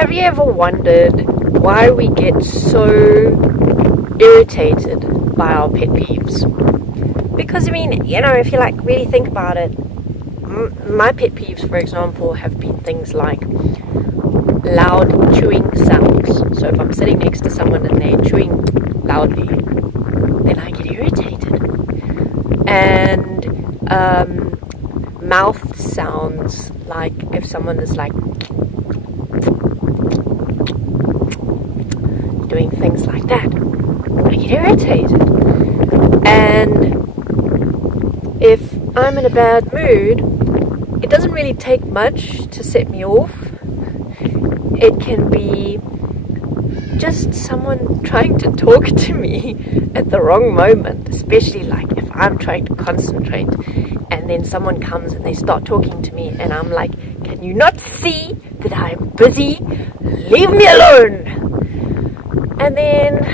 Have you ever wondered why we get so irritated by our pet peeves? Because, I mean, if you really think about it, my pet peeves, for example, have been things like loud chewing sounds. So if I'm sitting next to someone and they're chewing loudly, then I get irritated. And mouth sounds, like if someone is doing things like that, I get irritated. And if I'm in a bad mood, it doesn't really take much to set me off. It can be just someone trying to talk to me at the wrong moment, especially if I'm trying to concentrate and then someone comes and they start talking to me and I'm like, can you not see that I'm busy? Leave me alone! And then,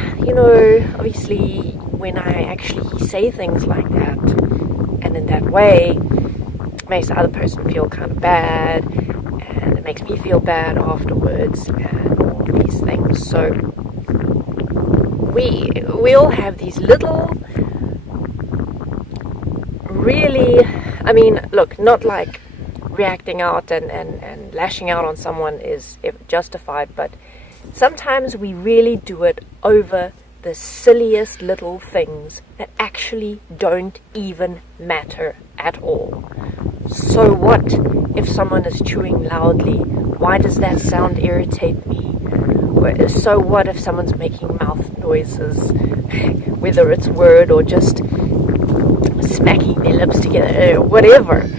obviously when I actually say things like that and in that way, it makes the other person feel kind of bad, and it makes me feel bad afterwards, and all of these things. So we all have these little, really, look, not like reacting out and lashing out on someone is justified, but sometimes we really do it over the silliest little things that actually don't even matter at all. So what if someone is chewing loudly? Why does that sound irritate me? So what if someone's making mouth noises, whether it's word or just smacking their lips together, whatever?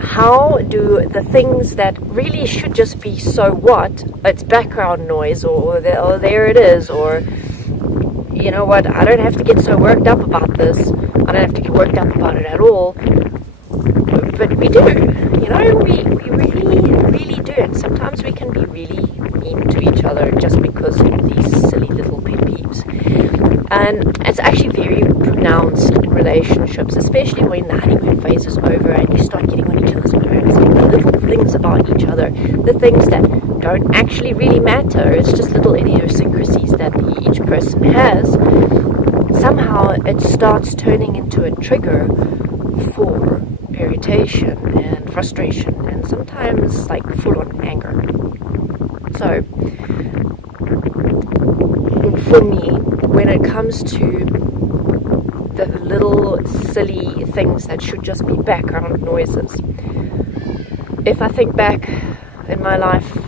How do the things that really should just be so what, it's background noise, or there it is, or you know what, I don't have to get so worked up about this, I don't have to get worked up about it at all, but we do, we really, really do, and sometimes we can be really mean to each other just because of these silly little pet peeves. And it's actually very pronounced in relationships, especially when the honeymoon phase is over and you start getting on each other's nerves, and the little things about each other, the things that don't actually really matter, it's just little idiosyncrasies that each person has. Somehow it starts turning into a trigger for irritation and frustration, and sometimes full-on anger. So for me, when it comes to the little silly things that should just be background noises, if I think back in my life,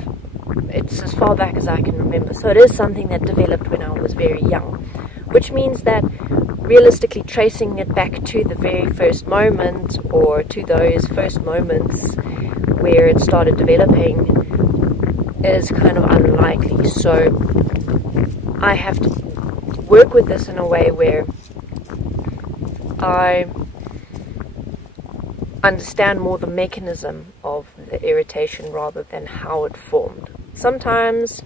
it's as far back as I can remember, so it is something that developed when I was very young, which means that realistically tracing it back to the very first moment, or to those first moments where it started developing, is kind of unlikely. So I have to work with this in a way where I understand more the mechanism of the irritation rather than how it formed. Sometimes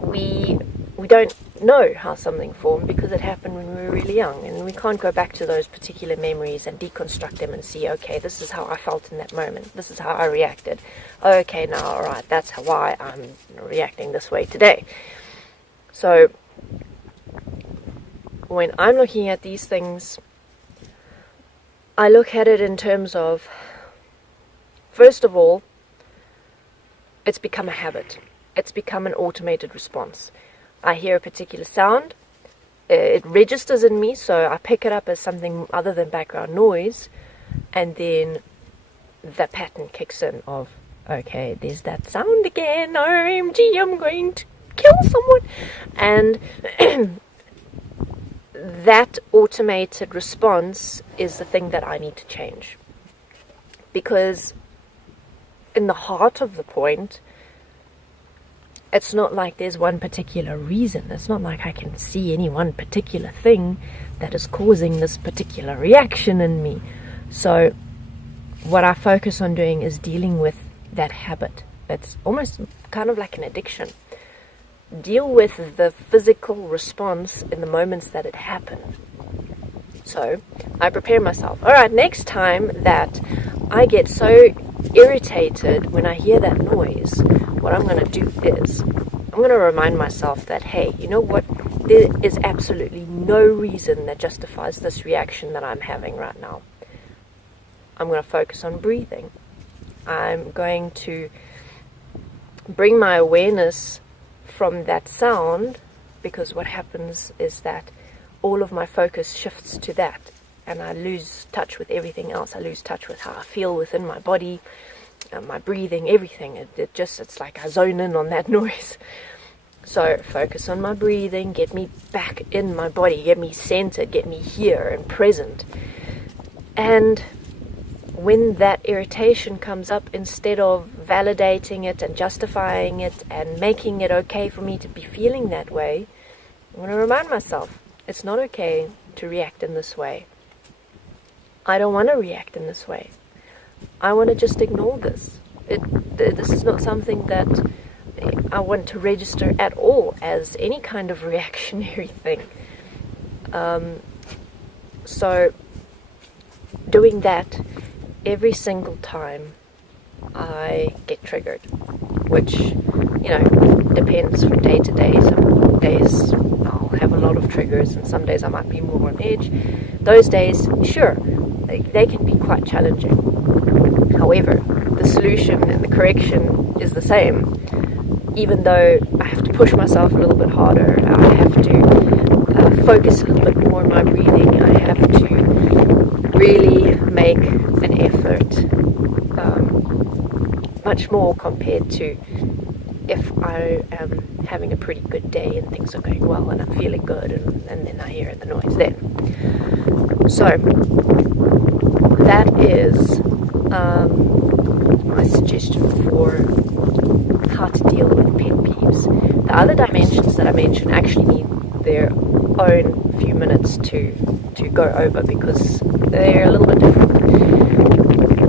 we don't know how something formed because it happened when we were really young, and we can't go back to those particular memories and deconstruct them and see, okay, this is how I felt in that moment, this is how I reacted, okay, now alright, that's why I'm reacting this way today. So when I'm looking at these things, I look at it in terms of, first of all, it's become a habit. It's become an automated response. I hear a particular sound, it registers in me, so I pick it up as something other than background noise, and then the pattern kicks in of, okay, there's that sound again, OMG, I'm going to kill someone. And that automated response is the thing that I need to change. Because in the heart of the point, it's not like there's one particular reason. It's not like I can see any one particular thing that is causing this particular reaction in me. So what I focus on doing is dealing with that habit. It's almost kind of like an addiction. Deal with the physical response in the moments that it happened. So I prepare myself. All right, next time that I get so irritated when I hear that noise, what I'm going to do is I'm going to remind myself that, hey, you know what? There is absolutely no reason that justifies this reaction that I'm having right now. I'm going to focus on breathing. I'm going to bring my awareness from that sound, because what happens is that all of my focus shifts to that, and I lose touch with everything else. I lose touch with how I feel within my body, my breathing, everything. It's like I zone in on that noise. So focus on my breathing, get me back in my body, get me centered, get me here and present. And when that irritation comes up, instead of validating it and justifying it and making it okay for me to be feeling that way, I'm going to remind myself, it's not okay to react in this way. I don't want to react in this way. I want to just ignore this. This is not something that I want to register at all as any kind of reactionary thing. So doing that every single time I get triggered, which, depends from day to day. Some days I'll have a lot of triggers, and some days I might be more on edge. Those days, sure, they can be quite challenging. However, the solution and the correction is the same. Even though I have to push myself a little bit harder, I have to focus a little bit more on my breathing, I have to really make an effort, much more compared to if I am having a pretty good day and things are going well and I'm feeling good, and then I hear the noise then. So that is my suggestion for how to deal with pet peeves. The other dimensions that I mentioned actually need their own few minutes to go over, because they're a little bit different.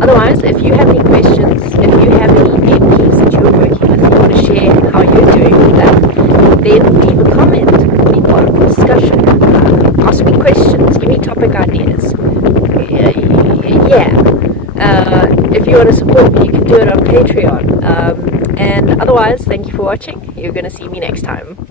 Otherwise, if you have any questions, if you have any pet peeves that you're working with, you want to share how you're doing with that, then leave a comment, be part of the discussion, ask me questions, give me topic ideas. If you want to support me, you can do it on Patreon. And otherwise, thank you for watching. You're going to see me next time.